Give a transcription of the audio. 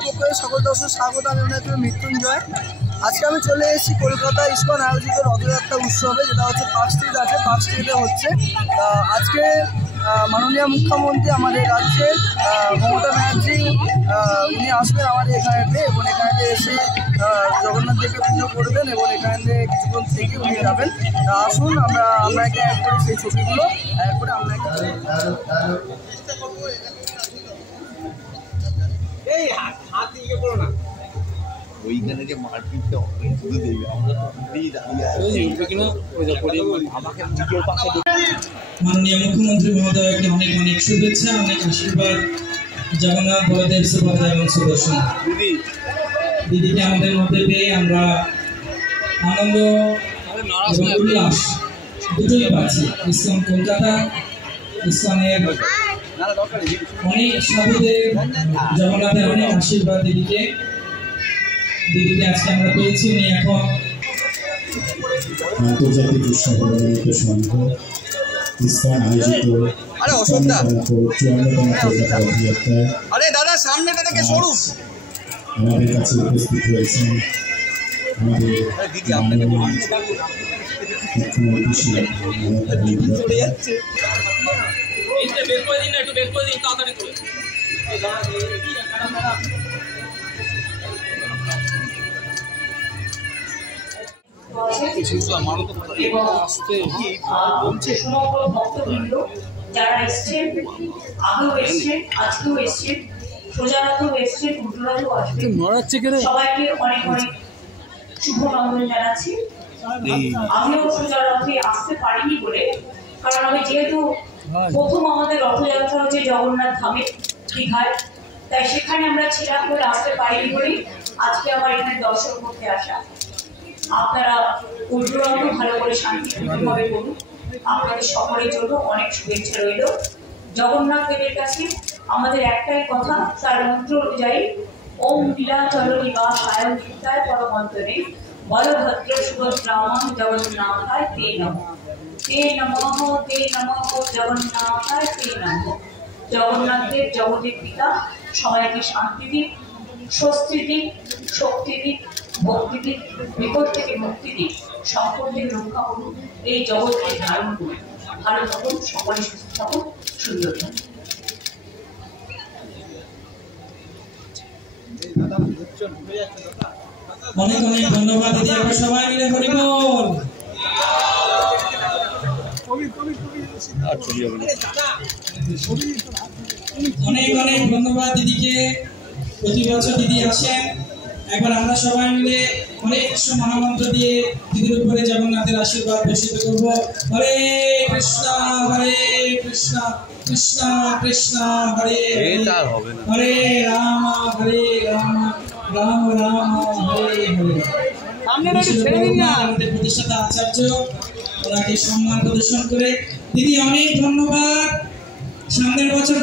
Media পক্ষে সকল দর্শক স্বাগত। আমি আপনাদের মৃত্যুঞ্জয়। আজকে আমি চলে এসেছি কলকাতা ইস্কন আয়োজিত রথযাত্রা উৎসবে, যেটা হচ্ছে পার্ক স্ট্রিট আছে, পার্ক স্ট্রিটে হচ্ছে। আজকে মাননীয় মুখ্যমন্ত্রী আমাদের রাজ্যের মমতা ব্যানার্জি উনি আসবেন আমাদের এখানেতে, এবং এখানেতে এসে জগন্নাথ দেবকে পুজো করবেন এবং এখানে কিছুক্ষণ থেকে উনি যাবেন। আসুন আপনাকে এক করে সেই ছবিগুলো এক করে আপনাকে চেষ্টা করবো। এই হাত ইয়ে করো না, ওইখানে যে মারপিটটা শুধু দেবে আমরা আমাকে নিজের পাশে। মাননীয় মুখ্যমন্ত্রী মহোদয়কে অনেক অনেক শুভেচ্ছা, অনেক আশীর্বাদ। জগন্নাথ বলদেব সুভদ্রা এবং সুদর্শন দিদিকে আমাদের মধ্যে পেয়ে আমরা আনন্দ এবং উল্লাস দুটোই পাচ্ছি। ইস্কন কলকাতা, ইস্কনের অনেক সাধুদের, জগন্নাথের অনেক আশীর্বাদ দিদিকে আজকে আমরা পেয়েছি। উনি এখন আন্তর্জাতিক উৎসব সংঘ ইস্কন আয়োজিত 54তম কলকাতা রথযাত্রায় আমাদের কাছে উপস্থিত হয়েছেন আমাদের মুখ্যমন্ত্রী শ্রী মমতা বন্দ্যোপাধ্যায়। যারা এসছেন, আগেও এসছেন, আজকেও এসছেন, সোজারাতেও এসছেন, উল্টোরাতেও আসবেন, সবাইকে অনেক অনেক শুভকামনা জানাচ্ছি। আমিও সোজারাতে আসতে পারিনি বলে, কারণ আমি যেহেতু প্রথম আমাদের রথযাত্রা হচ্ছে জগন্নাথ ধামে দীঘায়, তাই সেখানে আমরা ছিলাম বলে আসতে পারিনি বলেই আজকে আমার এখানে দর্শন করতে আসা। আপনারা উল্টোরাতে ভালো করে শান্তিপূর্ণভাবে করুন। আপনাদের সকলের জন্য অনেক শুভেচ্ছা রইল। জগন্নাথ দেবের কাছে আমাদের একটাই কথা, তার মন্ত্র অনুযায়ী ওম নীলাচল নিবাসায় নিত্যায় পরমন্তরে বলভদ্র সুভদ্রামন জগন্নাথায় তে নমঃ, তে নমঃ, তে নমঃ, জগন্নাথায় তে নমঃ। জগন্নাথ দেব জগতের পিতা, সবাইকে শান্তি দিন, স্বস্তি দিন, শক্তি দিন, ভক্তি দিন, বিপদ থেকে মুক্তি দিন, সংকট থেকে রক্ষা করুন, এই জগৎকে ধারণ করুন। ভালো থাকুন, সকলে সুস্থ থাকুন, সুন্দর থাকুন। অনেক অনেক ধন্যবাদ দিদি। আমরা সবাই মিলে হরি বল। অনেক অনেক ধন্যবাদ দিদিকে। প্রতি বছর দিদি আসেন, একবার আমরা সবাই মিলে অনেক মহামন্ত্র দিয়ে দিদির উপরে জগন্নাথের আশীর্বাদ বর্ষিত করব। হরে কৃষ্ণ হরে কৃষ্ণ কৃষ্ণ কৃষ্ণ হরে হরে রাম হরে রাম রাম রাম হরে হরে। আমাদের প্রতিষ্ঠাতা আচার্য, ওনাকে সম্মান প্রদর্শন করে দিদি অনেক ধন্যবাদ। সামনের বছর